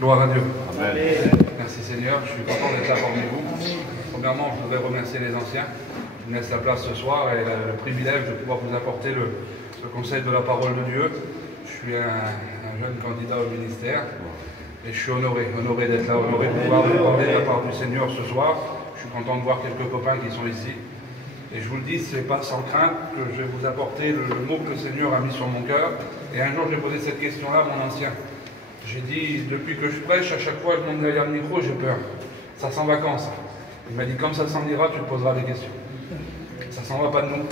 Gloire à Dieu. Amen. Merci Seigneur, je suis content d'être là parmi vous. Premièrement, je voudrais remercier les anciens qui me laissent la place ce soir et le privilège de pouvoir vous apporter le conseil de la parole de Dieu. Je suis un jeune candidat au ministère et je suis honoré d'être là, honoré de pouvoir vous parler de la part du Seigneur ce soir. Je suis content de voir quelques copains qui sont ici. Et je vous le dis, ce n'est pas sans crainte que je vais vous apporter le mot que le Seigneur a mis sur mon cœur. Et un jour, j'ai posé cette question-là à mon ancien. J'ai dit, depuis que je prêche, à chaque fois que je monte derrière le micro, j'ai peur. Ça sent vacances. Il m'a dit, comme ça s'en ira, tu te poseras des questions. Ça s'en va pas de nous.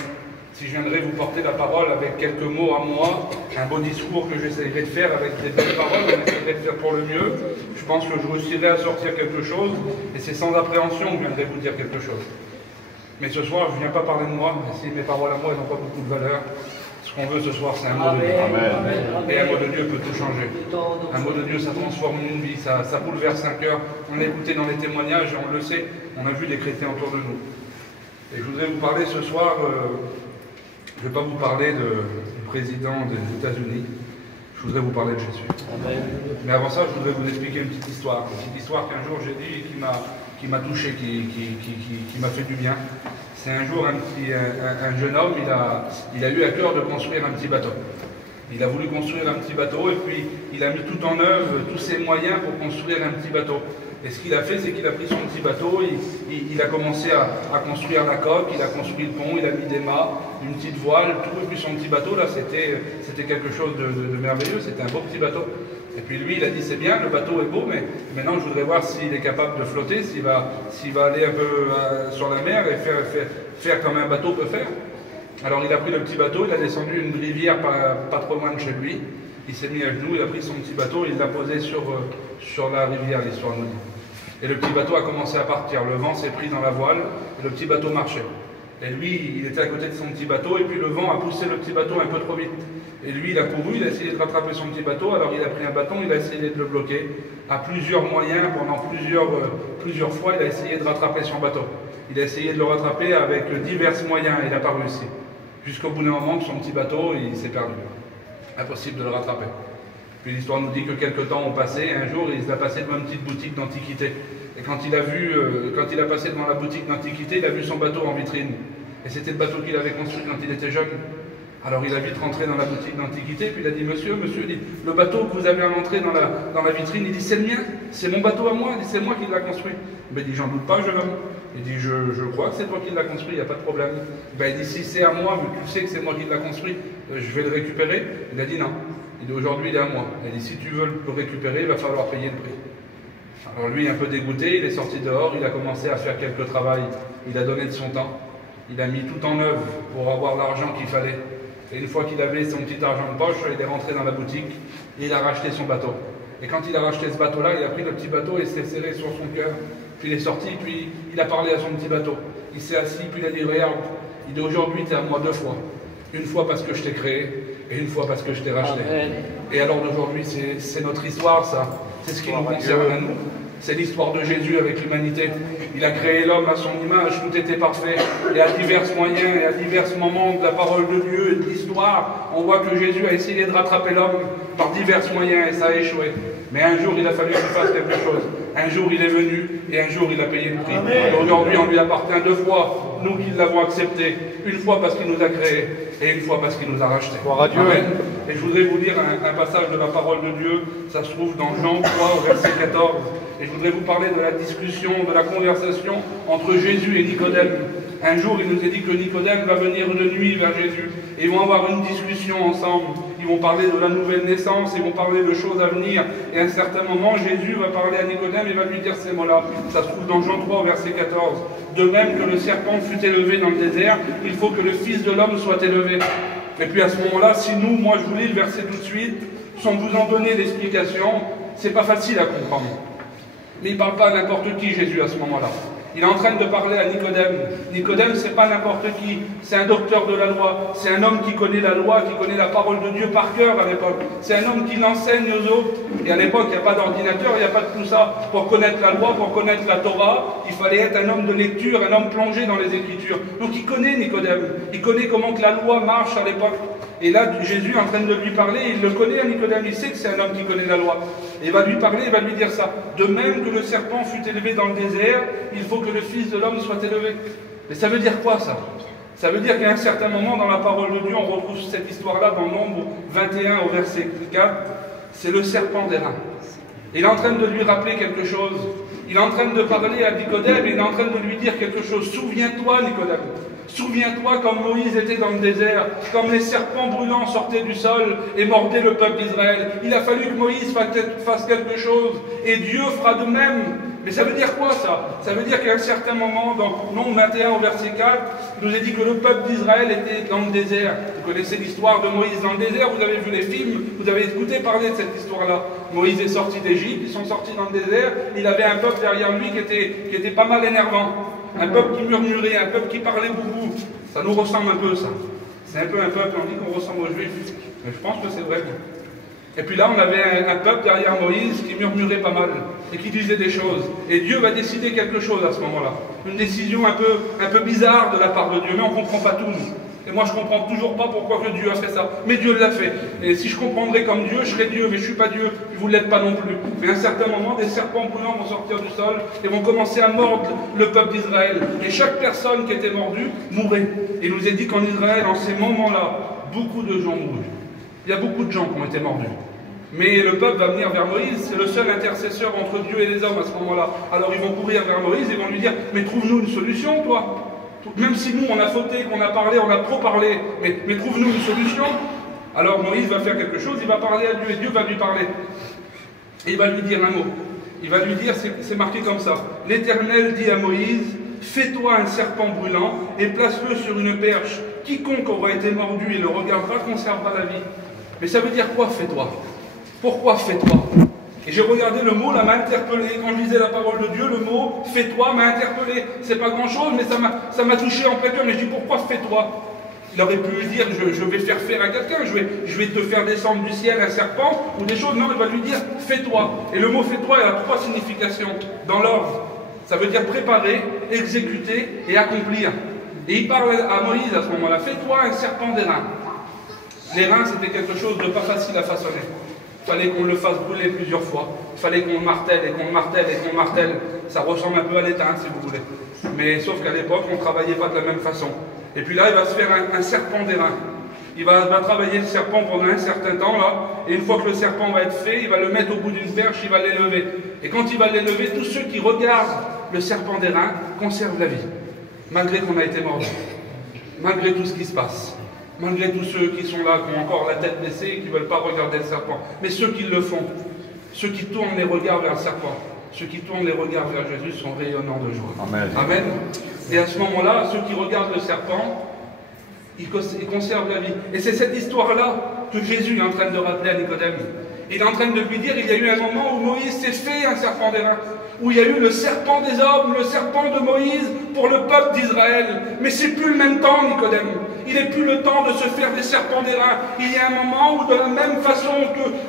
Si je viendrais vous porter la parole avec quelques mots à moi, un beau discours que j'essayerai de faire avec des belles paroles, on essaierait de faire pour le mieux, je pense que je réussirai à sortir quelque chose, et c'est sans appréhension que je viendrai vous dire quelque chose. Mais ce soir, je ne viens pas parler de moi, si mes paroles à moi n'ont pas beaucoup de valeur. Ce qu'on veut ce soir, c'est un mot de Dieu. Amen. Et un mot de Dieu peut tout changer. Un mot de Dieu, ça transforme une vie, ça bouleverse un cœur. On a écouté dans les témoignages, on le sait, on a vu des chrétiens autour de nous. Et je voudrais vous parler ce soir, je ne vais pas vous parler du président des États-Unis, je voudrais vous parler de Jésus. Amen. Mais avant ça, je voudrais vous expliquer une petite histoire qu'un jour j'ai dit et qui m'a touché, qui m'a fait du bien. C'est un jour, un jeune homme, il a eu à cœur de construire un petit bateau. Il a voulu construire un petit bateau et puis il a mis tout en œuvre, tous ses moyens pour construire un petit bateau. Et ce qu'il a fait, c'est qu'il a pris son petit bateau, il a commencé à construire la coque, il a construit le pont, il a mis des mâts, une petite voile, tout. Et puis son petit bateau, là, c'était quelque chose de merveilleux, c'était un beau petit bateau. Et puis lui, il a dit, c'est bien, le bateau est beau, mais maintenant je voudrais voir s'il est capable de flotter, s'il va aller un peu sur la mer et faire comme un bateau peut faire. Alors il a pris le petit bateau, il a descendu une rivière pas trop loin de chez lui, il s'est mis à genoux, il a pris son petit bateau, il l'a posé sur la rivière, l'histoire nous dit. Et le petit bateau a commencé à partir, le vent s'est pris dans la voile, et le petit bateau marchait. Et lui, il était à côté de son petit bateau, et puis le vent a poussé le petit bateau un peu trop vite. Et lui, il a couru, il a essayé de rattraper son petit bateau, alors il a pris un bâton, il a essayé de le bloquer. À plusieurs moyens, pendant plusieurs fois, il a essayé de rattraper son bateau. Il a essayé de le rattraper avec divers moyens, et il n'a pas réussi. Jusqu'au bout d'un moment, son petit bateau, il s'est perdu. Impossible de le rattraper. Puis l'histoire nous dit que quelques temps ont passé, et un jour, il a passé devant une petite boutique d'antiquité. Et quand il a passé devant la boutique d'antiquité, il a vu son bateau en vitrine. Et c'était le bateau qu'il avait construit quand il était jeune. Alors il a vite rentré dans la boutique d'antiquité, puis il a dit, monsieur, il dit, le bateau que vous avez à l'entrée dans la vitrine, il dit, c'est le mien, c'est mon bateau à moi, il dit, c'est moi qui l'ai construit. Ben, il dit, j'en doute pas, jeune homme. Il dit, je crois que c'est toi qui l'as construit, il n'y a pas de problème. Ben, il dit, si c'est à moi, mais tu sais que c'est moi qui l'ai construit, je vais le récupérer. Il a dit, non. Il dit, aujourd'hui, il est à moi. Il dit, si tu veux le récupérer, il va falloir payer le prix. Alors lui, un peu dégoûté, il est sorti dehors, il a commencé à faire quelques travaux, il a donné de son temps, il a mis tout en œuvre pour avoir l'argent qu'il fallait. Et une fois qu'il avait son petit argent de poche, il est rentré dans la boutique et il a racheté son bateau. Et quand il a racheté ce bateau-là, il a pris le petit bateau et s'est serré sur son cœur. Puis il est sorti, puis il a parlé à son petit bateau. Il s'est assis, puis il a dit, regarde, il dit, aujourd'hui, tu es à moi 2 fois. Une fois parce que je t'ai créé, et une fois parce que je t'ai racheté. Amen. Et alors d'aujourd'hui, c'est notre histoire, ça. C'est ce qui nous concerne à nous. C'est l'histoire de Jésus avec l'humanité. Il a créé l'homme à son image, tout était parfait. Et à divers moyens et à divers moments de la parole de Dieu et de l'histoire, on voit que Jésus a essayé de rattraper l'homme par divers moyens et ça a échoué. Mais un jour, il a fallu qu'il fasse quelque chose. Un jour, il est venu et un jour, il a payé le prix. Aujourd'hui, on lui appartient 2 fois, nous qui l'avons accepté. Une fois parce qu'il nous a créés et une fois parce qu'il nous a rachetés. Amen. Et je voudrais vous lire un passage de la parole de Dieu. Ça se trouve dans Jean 3, au verset 14. Et je voudrais vous parler de la discussion, de la conversation entre Jésus et Nicodème. Un jour, il nous est dit que Nicodème va venir de nuit vers Jésus. Et ils vont avoir une discussion ensemble. Ils vont parler de la nouvelle naissance, ils vont parler de choses à venir. Et à un certain moment, Jésus va parler à Nicodème et va lui dire ces mots-là. Ça se trouve dans Jean 3, verset 14. De même que le serpent fut élevé dans le désert, il faut que le Fils de l'homme soit élevé. Et puis à ce moment-là, si nous, moi je vous lis le verset tout de suite, sans vous en donner l'explication, c'est pas facile à comprendre. Mais il ne parle pas à n'importe qui, Jésus, à ce moment-là. Il est en train de parler à Nicodème. Nicodème, c'est pas n'importe qui, c'est un docteur de la loi, c'est un homme qui connaît la loi, qui connaît la parole de Dieu par cœur à l'époque. C'est un homme qui l'enseigne aux autres. Et à l'époque, il n'y a pas d'ordinateur, il n'y a pas de tout ça. Pour connaître la loi, pour connaître la Torah, il fallait être un homme de lecture, un homme plongé dans les Écritures. Donc il connaît Nicodème, il connaît comment que la loi marche à l'époque. Et là, Jésus est en train de lui parler, il le connaît à Nicodème, il sait que c'est un homme qui connaît la loi. Et il va lui parler, il va lui dire ça. De même que le serpent fut élevé dans le désert, il faut que le Fils de l'homme soit élevé. Et ça veut dire quoi ça? Ça veut dire qu'à un certain moment dans la parole de Dieu, on retrouve cette histoire-là dans Nombre 21 au verset 4, c'est le serpent d'airain. Il est en train de lui rappeler quelque chose. Il est en train de parler à Nicodème et il est en train de lui dire quelque chose. Souviens-toi, Nicodème. Souviens-toi comme Moïse était dans le désert, comme les serpents brûlants sortaient du sol et mordaient le peuple d'Israël. Il a fallu que Moïse fasse quelque chose et Dieu fera de même. Mais ça veut dire quoi ça? Ça veut dire qu'à un certain moment, dans Nombre 21 au verset 4, il nous est dit que le peuple d'Israël était dans le désert. Vous connaissez l'histoire de Moïse dans le désert, vous avez vu les films, vous avez écouté parler de cette histoire-là. Moïse est sorti d'Égypte, ils sont sortis dans le désert, il avait un peuple derrière lui qui était pas mal énervant. Un peuple qui murmurait, un peuple qui parlait beaucoup. Ça nous ressemble un peu ça. C'est un peu un peuple, on dit qu'on ressemble aux Juifs. Mais je pense que c'est vrai. Et puis là, on avait un peuple derrière Moïse qui murmurait pas mal et qui disait des choses. Et Dieu va décider quelque chose à ce moment-là. Une décision un peu bizarre de la part de Dieu, mais on ne comprend pas tout, nous. Et moi, je ne comprends toujours pas pourquoi que Dieu a fait ça. Mais Dieu l'a fait. Et si je comprendrais comme Dieu, je serais Dieu, mais je ne suis pas Dieu. Vous ne l'êtes pas non plus. Mais à un certain moment, des serpents brûlants vont sortir du sol et vont commencer à mordre le peuple d'Israël. Et chaque personne qui était mordue mourait. Et il nous est dit qu'en Israël, en ces moments-là, beaucoup de gens mourent. Il y a beaucoup de gens qui ont été mordus. Mais le peuple va venir vers Moïse, c'est le seul intercesseur entre Dieu et les hommes à ce moment-là. Alors ils vont courir vers Moïse et vont lui dire « Mais trouve-nous une solution, toi !» Même si nous, on a fauté, qu'on a parlé, on a trop parlé, mais trouve-nous une solution. Alors Moïse va faire quelque chose, il va parler à Dieu, et Dieu va lui parler. Et il va lui dire un mot. Il va lui dire, c'est marqué comme ça. L'Éternel dit à Moïse, fais-toi un serpent brûlant, et place-le sur une perche. Quiconque aura été mordu et le regardera conservera la vie. Mais ça veut dire quoi, fais-toi? Pourquoi fais-toi? Et j'ai regardé le mot, là, m'a interpellé. Quand je lisais la parole de Dieu, le mot « fais-toi » m'a interpellé. C'est pas grand-chose, mais ça m'a touché en plein cœur. Mais je dis « pourquoi fais-toi » Il aurait pu dire « je vais faire faire à quelqu'un, je vais te faire descendre du ciel un serpent » ou des choses. Non, il va lui dire « fais-toi ». Et le mot « fais-toi » il a 3 significations dans l'ordre. Ça veut dire préparer, exécuter et accomplir. Et il parle à Moïse à ce moment-là « fais-toi un serpent d'airain ». Les reins, c'était quelque chose de pas facile à façonner. Il fallait qu'on le fasse brûler plusieurs fois. Il fallait qu'on martèle et qu'on martèle et qu'on martèle. Ça ressemble un peu à l'étain, si vous voulez. Mais sauf qu'à l'époque, on ne travaillait pas de la même façon. Et puis là, il va se faire un serpent d'airain. Il va travailler le serpent pendant un certain temps, là. Et une fois que le serpent va être fait, il va le mettre au bout d'une perche, il va l'élever. Et quand il va l'élever, tous ceux qui regardent le serpent d'airain conservent la vie. Malgré qu'on a été mordu. Malgré tout ce qui se passe. Malgré tous ceux qui sont là, qui ont encore la tête baissée et qui ne veulent pas regarder le serpent. Mais ceux qui le font, ceux qui tournent les regards vers le serpent, ceux qui tournent les regards vers Jésus sont rayonnants de joie. Amen. Amen. Et à ce moment-là, ceux qui regardent le serpent, ils conservent la vie. Et c'est cette histoire-là que Jésus est en train de rappeler à Nicodème. Il est en train de lui dire, il y a eu un moment où Moïse s'est fait un serpent d'airain, où il y a eu le serpent des hommes, le serpent de Moïse pour le peuple d'Israël. Mais c'est plus le même temps, Nicodème. Il n'est plus le temps de se faire des serpents d'airain. Il y a un moment où, de la même façon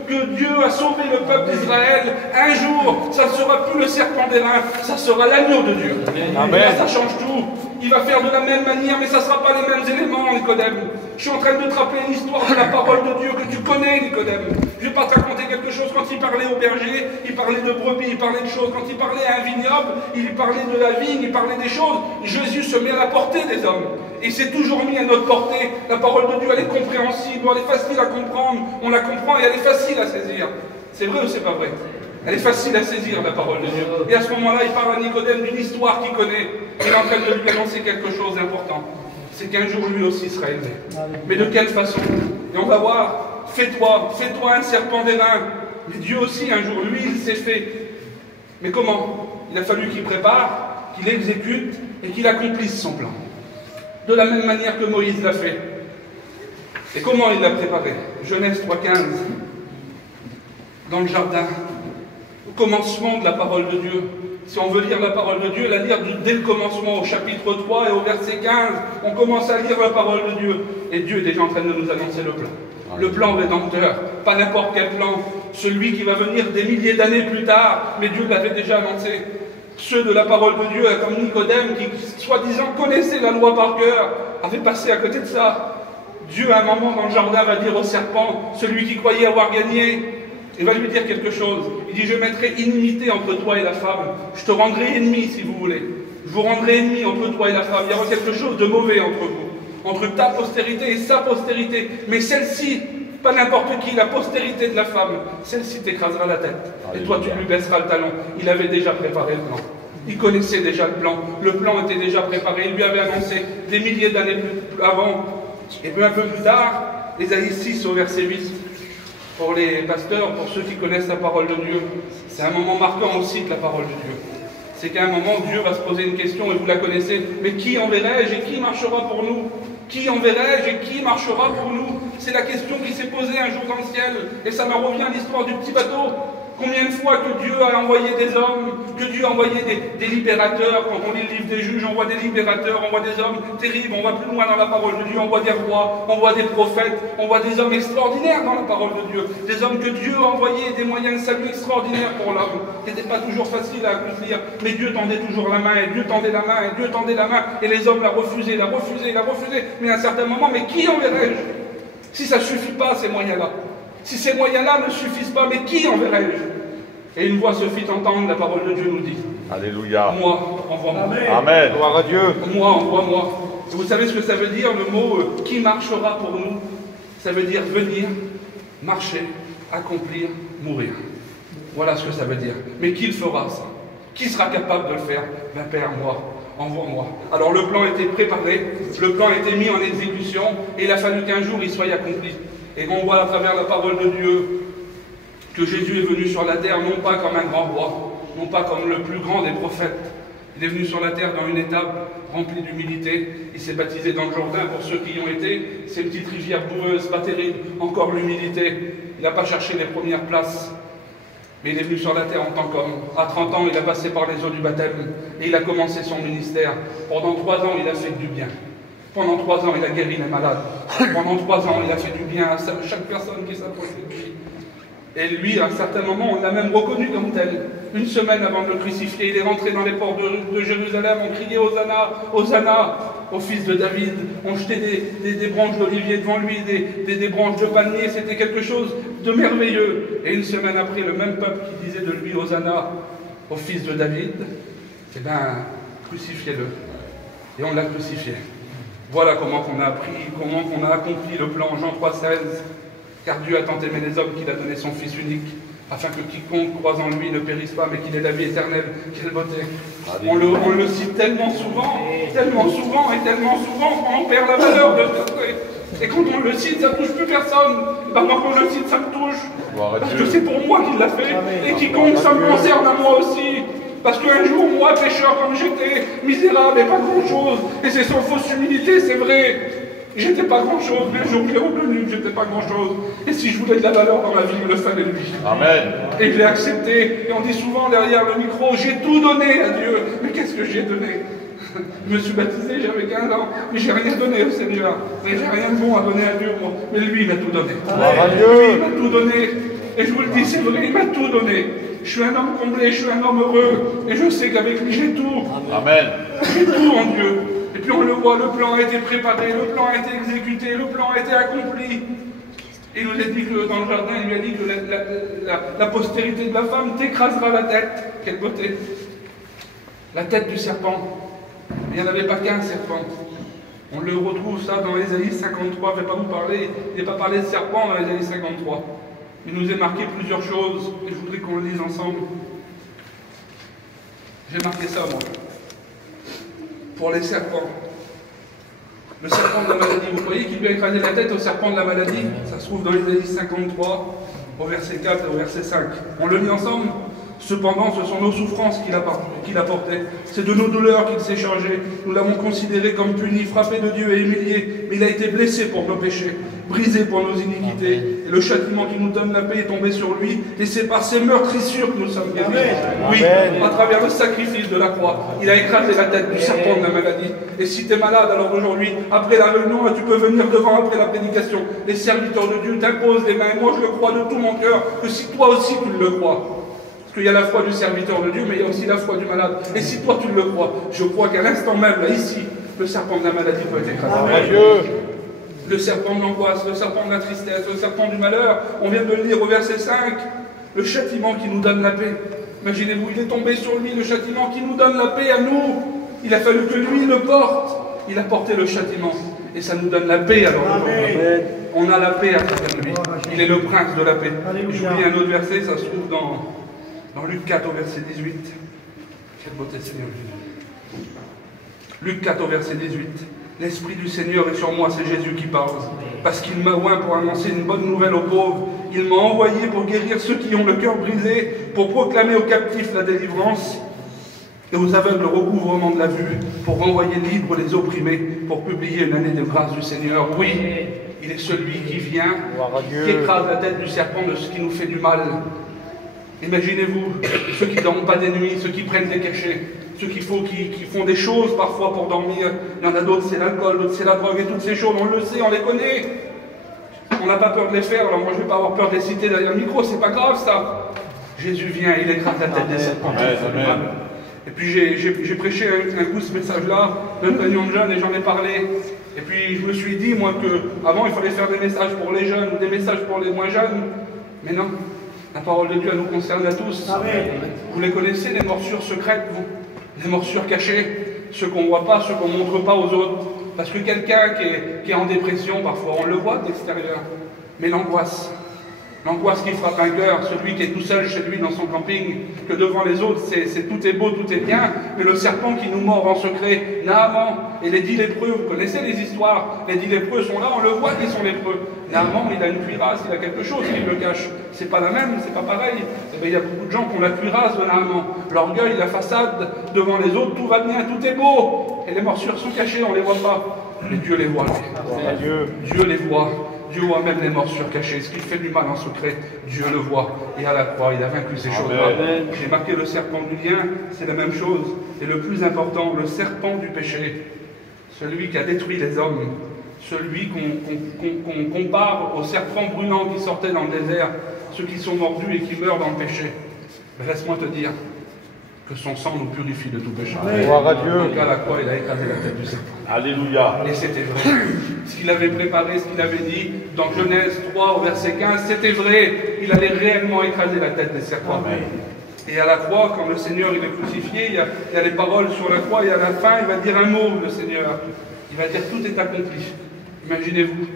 que Dieu a sauvé le peuple d'Israël, un jour, ça ne sera plus le serpent d'airain, ça sera l'agneau de Dieu. Amen. Et là, ça change tout. Il va faire de la même manière, mais ça ne sera pas les mêmes éléments, Nicodème. Je suis en train de te rappeler l'histoire de la parole de Dieu que tu connais, Nicodème. Je ne vais pas te raconter quelque chose. Quand il parlait au berger, il parlait de brebis, il parlait de choses. Quand il parlait à un vignoble, il parlait de la vigne, il parlait des choses. Jésus se met à la portée des hommes. Et c'est toujours mis à notre portée. La parole de Dieu, elle est compréhensible, elle est facile à comprendre. On la comprend et elle est facile à saisir. C'est vrai ou c'est pas vrai? Elle est facile à saisir, la parole de Dieu. Et à ce moment-là, il parle à Nicodème d'une histoire qu'il connaît. Il est en train de lui annoncer quelque chose d'important. C'est qu'un jour, lui aussi sera élevé. Mais de quelle façon? Et on va voir, fais-toi un serpent d'airain. Mais Dieu aussi, un jour, lui, il s'est fait. Mais comment? Il a fallu qu'il prépare, qu'il exécute et qu'il accomplisse son plan. De la même manière que Moïse l'a fait. Et comment il l'a préparé? Genèse 3,15. Dans le jardin. Au commencement de la parole de Dieu, Si on veut lire la parole de Dieu, la lire dès le commencement, au chapitre 3 et au verset 15, on commence à lire la parole de Dieu. Et Dieu est déjà en train de nous annoncer le plan. Le plan rédempteur, pas n'importe quel plan, celui qui va venir des milliers d'années plus tard, mais Dieu l'avait déjà annoncé. Ceux de la parole de Dieu, comme Nicodème, qui soi-disant connaissait la loi par cœur, avaient passé à côté de ça. Dieu, à un moment dans le jardin, va dire au serpent, celui qui croyait avoir gagné, il va lui dire quelque chose. Il dit, je mettrai inimité entre toi et la femme. Je te rendrai ennemi, si vous voulez. Je vous rendrai ennemi entre toi et la femme. Il y aura quelque chose de mauvais entre vous, entre ta postérité et sa postérité. Mais celle-ci, pas n'importe qui, la postérité de la femme, celle-ci t'écrasera la tête. Et toi, tu lui baisseras le talon. Il avait déjà préparé le plan. Il connaissait déjà le plan. Le plan était déjà préparé. Il lui avait annoncé des milliers d'années plus avant. Et peu un peu plus tard, Ésaïe 6 au verset 8. Pour les pasteurs, pour ceux qui connaissent la parole de Dieu, c'est un moment marquant aussi de la parole de Dieu. C'est qu'à un moment, Dieu va se poser une question, et vous la connaissez, mais qui enverrai-je et qui marchera pour nous? Qui enverrai-je et qui marchera pour nous? C'est la question qui s'est posée un jour dans le ciel, et ça me revient à l'histoire du petit bateau. Combien de fois que Dieu a envoyé des hommes, que Dieu a envoyé des libérateurs, quand on lit le livre des juges, on voit des libérateurs, on voit des hommes terribles, on va plus loin dans la parole de Dieu, on voit des rois, on voit des prophètes, on voit des hommes extraordinaires dans la parole de Dieu, des hommes que Dieu a envoyés, des moyens de salut extraordinaires pour l'homme, qui n'étaient pas toujours faciles à accomplir, mais Dieu tendait toujours la main, et Dieu tendait la main, et Dieu tendait la main, et les hommes la refusaient, mais à un certain moment, mais qui enverrai-je? Si ça ne suffit pas, ces moyens-là, si ces moyens-là ne suffisent pas, mais qui enverrai-je? Et une voix se fit entendre, la parole de Dieu nous dit. Alléluia. Moi, envoie-moi. Amen. Gloire à Dieu. Moi, envoie-moi. Vous savez ce que ça veut dire, le mot qui marchera pour nous? Ça veut dire venir, marcher, accomplir, mourir. Voilà ce que ça veut dire. Mais qui le fera, ça? Qui sera capable de le faire? Ben, Père, moi, envoie-moi. Alors le plan était préparé, le plan était mis en exécution, et il a fallu qu'un jour il soit accompli. Et qu'on voit à travers la parole de Dieu que Jésus est venu sur la terre, non pas comme un grand roi, non pas comme le plus grand des prophètes. Il est venu sur la terre dans une étape remplie d'humilité. Il s'est baptisé dans le Jourdain, pour ceux qui y ont été. C'est une petite rivière boueuse, pas terrible, encore l'humilité. Il n'a pas cherché les premières places, mais il est venu sur la terre en tant qu'homme. À 30 ans, il a passé par les eaux du baptême, et il a commencé son ministère. Pendant 3 ans, il a fait du bien. Pendant 3 ans, il a guéri les malades. Pendant 3 ans, il a fait du bien à chaque personne qui s'approchait de lui. Et lui, à un certain moment, on l'a même reconnu comme tel. Une semaine avant de le crucifier, il est rentré dans les ports de Jérusalem, on criait Hosanna, Hosanna, au fils de David. On jetait des branches d'olivier devant lui, des branches de palmier, c'était quelque chose de merveilleux. Et une semaine après, le même peuple qui disait de lui Hosanna, au fils de David, eh bien, crucifiez-le. Et on l'a crucifié. Voilà comment on a appris, comment on a accompli le plan. Jean 3,16. Car Dieu a tant aimé les hommes qu'il a donné son Fils unique, afin que quiconque croise en lui ne périsse pas, mais qu'il ait la vie éternelle. Quelle beauté! On le cite tellement souvent, qu'on en perd la valeur de ce. Et quand on le cite, ça ne touche plus personne. Et ben, quand on le cite, ça me touche. Parce que c'est pour moi qu'il l'a fait. Et quiconque, ça me concerne à moi aussi. Parce qu'un jour, moi, pécheur comme j'étais, misérable et pas grand-chose, et c'est sans fausse humilité, c'est vrai. J'étais pas grand-chose, mais je l'ai reconnu que j'étais pas grand-chose. Et si je voulais de la valeur dans ma vie, il me le fallait lui. Amen. Et je l'ai accepté. Et on dit souvent derrière le micro, j'ai tout donné à Dieu. Mais qu'est-ce que j'ai donné? Je me suis baptisé, j'avais 15 ans, mais j'ai rien donné au Seigneur. Mais j'ai rien de bon à donner à Dieu, moi. Mais lui, il m'a tout donné. Lui, il m'a tout donné. Et je vous le dis, c'est vrai, il m'a tout donné. Je suis un homme comblé, je suis un homme heureux. Et je sais qu'avec lui, j'ai tout. Amen. J'ai tout en Dieu. Et puis on le voit, le plan a été préparé, le plan a été exécuté, le plan a été accompli. Il nous a dit que dans le jardin, il lui a dit que la postérité de la femme t'écrasera la tête. Quelle beauté! La tête du serpent. Il n'y en avait pas qu'un serpent. On le retrouve ça dans Ésaïe 53. Je ne vais pas vous parler, il n'est pas parlé de serpent dans Ésaïe 53. Il nous est marqué plusieurs choses et je voudrais qu'on le lise ensemble. J'ai marqué ça, moi. Pour les serpents. Le serpent de la maladie. Vous voyez qu'il lui a écrasé la tête au serpent de la maladie? Ça se trouve dans Ésaïe 53, au verset 4 et au verset 5. On le lit ensemble? Cependant, ce sont nos souffrances qu'il a portées. C'est de nos douleurs qu'il s'est chargé. Nous l'avons considéré comme puni, frappé de Dieu et humilié. Mais il a été blessé pour nos péchés, brisé pour nos iniquités. Et le châtiment qui nous donne la paix est tombé sur lui. Et c'est par ses meurtrissures que nous sommes guéris. Oui, à travers le sacrifice de la croix, il a écrasé la tête du serpent de la maladie. Et si tu es malade, alors aujourd'hui, après la réunion, tu peux venir devant après la prédication. Les serviteurs de Dieu t'imposent les mains. Moi, je le crois de tout mon cœur, que si toi aussi tu le crois. Parce qu'il y a la foi du serviteur de Dieu, mais il y a aussi la foi du malade. Et si toi tu le crois, je crois qu'à l'instant même, là, ici, le serpent de la maladie peut être écrasé. Le serpent de l'angoisse, le serpent de la tristesse, le serpent du malheur. On vient de le lire au verset 5. Le châtiment qui nous donne la paix. Imaginez-vous, il est tombé sur lui, le châtiment qui nous donne la paix à nous. Il a fallu que lui le porte. Il a porté le châtiment. Et ça nous donne la paix alors. On a la paix à travers lui. Il est le prince de la paix. Je vous lis un autre verset, ça se trouve dans Luc 4 au verset 18. Quelle beauté, Seigneur Jésus. Luc 4 au verset 18. L'Esprit du Seigneur est sur moi, c'est Jésus qui parle. Parce qu'il m'a oint pour annoncer une bonne nouvelle aux pauvres. Il m'a envoyé pour guérir ceux qui ont le cœur brisé, pour proclamer aux captifs la délivrance et aux aveugles le recouvrement de la vue, pour renvoyer libres les opprimés, pour publier une année de grâce du Seigneur. Oui, il est celui qui vient, qui écrase la tête du serpent de ce qui nous fait du mal. Imaginez-vous, ceux qui ne dorment pas des nuits, ceux qui prennent des cachets, ceux qui font des choses parfois pour dormir. Il y en a d'autres, c'est l'alcool, d'autres c'est la drogue, et toutes ces choses, on le sait, on les connaît. On n'a pas peur de les faire, alors moi je ne vais pas avoir peur de les citer derrière le micro, c'est pas grave ça. Jésus vient, il écrase la tête des serpents. Et puis j'ai prêché un coup ce message-là, le réunion de jeunes, et j'en ai parlé. Et puis je me suis dit, moi, qu'avant il fallait faire des messages pour les jeunes, ou des messages pour les moins jeunes. Mais non. La parole de Dieu, elle nous concerne à tous. Amen. Vous les connaissez, les morsures secrètes, vous? Les morsures cachées, ceux qu'on ne voit pas, ceux qu'on ne montre pas aux autres. Parce que quelqu'un qui est en dépression, parfois, on le voit de l'extérieur. Mais l'angoisse qui frappe un cœur, celui qui est tout seul chez lui dans son camping, que devant les autres, tout est beau, tout est bien, mais le serpent qui nous mord en secret, Naaman, et les 10 lépreux, vous connaissez les histoires, les 10 lépreux sont là, on le voit qu'ils sont lépreux. Naaman, il a une cuirasse, il a quelque chose qui le cache. C'est pas la même, c'est pas pareil. Et bien, il y a beaucoup de gens qui ont la cuirasse de Naaman. L'orgueil, la façade, devant les autres, tout va bien, tout est beau. Et les morsures sont cachées, on ne les voit pas. Mais Dieu les voit, lui. Dieu les voit. Dieu voit même les morsures cachées. Ce qui fait du mal en secret, Dieu le voit. Et à la croix, il a vaincu ces choses-là. J'ai marqué le serpent du lien, c'est la même chose. Et le plus important, le serpent du péché. Celui qui a détruit les hommes. Celui qu'on compare au serpent brûlant qui sortait dans le désert. Ceux qui sont mordus et qui meurent dans le péché. Mais laisse-moi te dire que son sang nous purifie de tout péché. Gloire à Dieu. Donc à la croix, il a écrasé la tête du serpent. Alléluia. Et c'était vrai. Ce qu'il avait préparé, ce qu'il avait dit dans Genèse 3 au verset 15, c'était vrai. Il allait réellement écraser la tête des serpents. Amen. Et à la croix, quand le Seigneur il est crucifié, il y a les paroles sur la croix, et à la fin, il va dire un mot, le Seigneur. Il va dire tout est accompli. Imaginez-vous,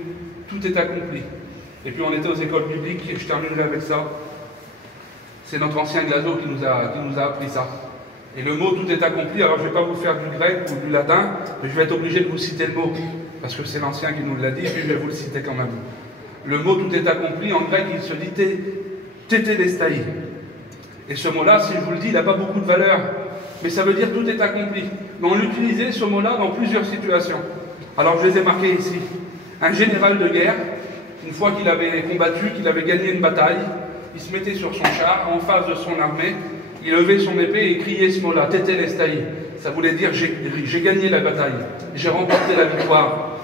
tout est accompli. Et puis on était aux écoles bibliques, et je terminerai avec ça. C'est notre ancien Glazo qui nous a appris ça. Et le mot tout est accompli, alors je ne vais pas vous faire du grec ou du latin, mais je vais être obligé de vous citer le mot, parce que c'est l'ancien qui nous l'a dit, puis je vais vous le citer quand même. Le mot tout est accompli, en grec il se dit tétélestai. Et ce mot-là, si je vous le dis, il n'a pas beaucoup de valeur, mais ça veut dire tout est accompli. Mais on utilisait ce mot-là dans plusieurs situations. Alors je les ai marqués ici. Un général de guerre, une fois qu'il avait combattu, qu'il avait gagné une bataille, il se mettait sur son char, en face de son armée, il levait son épée et criait ce mot-là, tétélestai. Ça voulait dire j'ai gagné la bataille, j'ai remporté la victoire.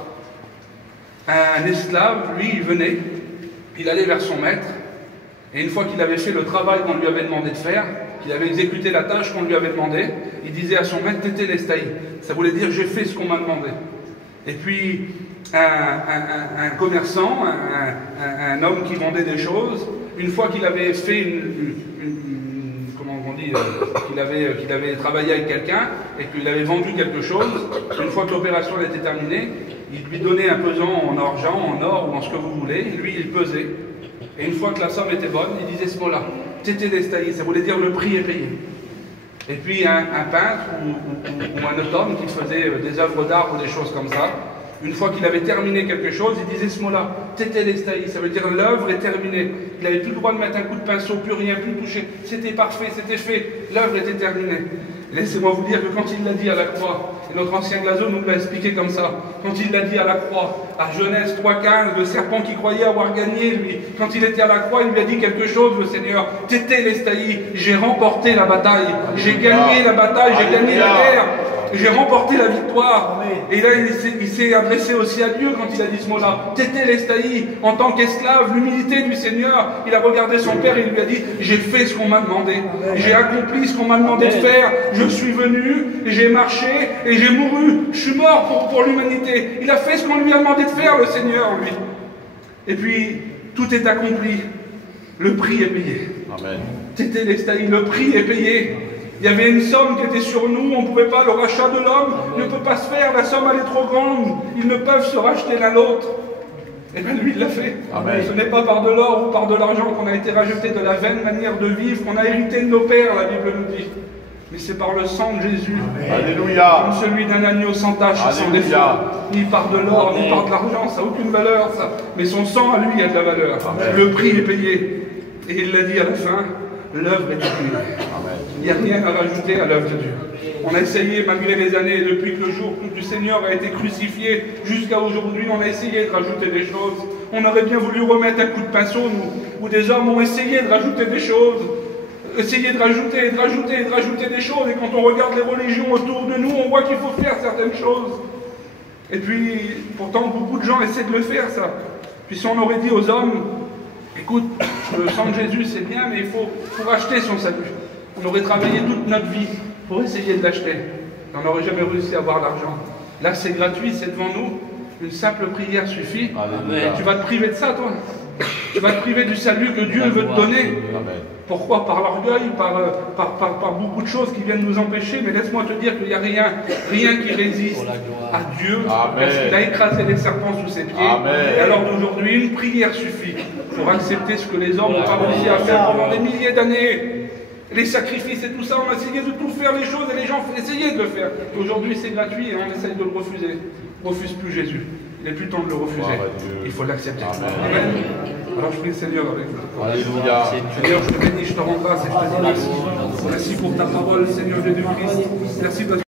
Un esclave, lui, il venait, il allait vers son maître, et une fois qu'il avait fait le travail qu'on lui avait demandé de faire, qu'il avait exécuté la tâche qu'on lui avait demandé, il disait à son maître tétélestai. Ça voulait dire j'ai fait ce qu'on m'a demandé. Et puis un commerçant, un homme qui vendait des choses, une fois qu'il avait fait qu'il avait travaillé avec quelqu'un et qu'il avait vendu quelque chose, une fois que l'opération était terminée, il lui donnait un pesant en argent, en or ou en ce que vous voulez, lui il pesait. Et une fois que la somme était bonne, il disait ce mot-là, tétélestai, ça voulait dire le prix est payé. Et puis un peintre ou un autre homme qui faisait des œuvres d'art ou des choses comme ça, Une fois qu'il avait terminé quelque chose, il disait ce mot-là, Tetelestai, ça veut dire l'œuvre est terminée. Il n'avait plus le droit de mettre un coup de pinceau, plus rien, plus toucher. C'était parfait, c'était fait, l'œuvre était terminée. Laissez-moi vous dire que quand il l'a dit à la croix, et notre ancien Glazo nous l'a expliqué comme ça, quand il l'a dit à la croix, à Genèse 3,15, le serpent qui croyait avoir gagné, lui, quand il était à la croix, il lui a dit quelque chose, le Seigneur, Tetelestai, j'ai remporté la bataille, j'ai gagné la bataille, j'ai gagné la guerre. J'ai remporté la victoire. Et là, il s'est adressé aussi à Dieu quand il a dit ce mot-là. Tetelestai, en tant qu'esclave, l'humilité du Seigneur. Il a regardé son père et il lui a dit, j'ai fait ce qu'on m'a demandé. J'ai accompli ce qu'on m'a demandé de faire. Je suis venu, j'ai marché et j'ai mouru. Je suis mort pour l'humanité. Il a fait ce qu'on lui a demandé de faire, le Seigneur, lui. Et puis, tout est accompli. Le prix est payé. Amen. Tetelestai, le prix est payé. Il y avait une somme qui était sur nous, on ne pouvait pas, le rachat de l'homme ne peut pas se faire, la somme elle est trop grande, ils ne peuvent se racheter l'un l'autre. Et bien lui il l'a fait. Amen. Ce n'est pas par de l'or ou par de l'argent qu'on a été rajouté de la vaine manière de vivre, qu'on a hérité de nos pères, la Bible nous dit. Mais c'est par le sang de Jésus. Amen. Alléluia. Comme celui d'un agneau sans tache, sans défaut. Ni par de l'or, ni par de l'argent, ça n'a aucune valeur ça. Mais son sang à lui a de la valeur. Amen. Le prix est payé. Et il l'a dit à la fin, l'œuvre est terminée. Il n'y a rien à rajouter à l'œuvre de Dieu. On a essayé, malgré les années, depuis que le jour du Seigneur a été crucifié, jusqu'à aujourd'hui, on a essayé de rajouter des choses. On aurait bien voulu remettre un coup de pinceau, nous, où des hommes ont essayé de rajouter des choses, essayer de rajouter, et de rajouter, et de rajouter des choses. Et quand on regarde les religions autour de nous, on voit qu'il faut faire certaines choses. Et puis, pourtant, beaucoup de gens essaient de le faire, ça. Puis si on aurait dit aux hommes, écoute, le sang de Jésus, c'est bien, mais il faut racheter son salut. On aurait travaillé toute notre vie pour essayer de l'acheter. On n'aurait jamais réussi à avoir l'argent. Là, c'est gratuit, c'est devant nous. Une simple prière suffit. Amen. Tu vas te priver de ça, toi. Tu vas te priver du salut que Dieu veut te donner. Amen. Pourquoi? Par l'orgueil, par beaucoup de choses qui viennent nous empêcher. Mais laisse-moi te dire qu'il n'y a rien qui résiste à Dieu. Amen. Parce qu'il a écrasé les serpents sous ses pieds. Amen. Et alors d'aujourd'hui, une prière suffit pour accepter ce que les hommes n'ont pas réussi à faire pendant des milliers d'années. Les sacrifices et tout ça, on a essayé de tout faire les choses et les gens essayaient de le faire. Aujourd'hui, c'est gratuit et on essaye de le refuser. On ne refuse plus Jésus. Il n'est plus temps de le refuser. Il faut l'accepter. Amen. Alors je prie le Seigneur avec vous. Alléluia. Seigneur, je te bénis, je te rends grâce et je te dis merci. Merci pour ta parole, Seigneur Jésus-Christ. Merci parce que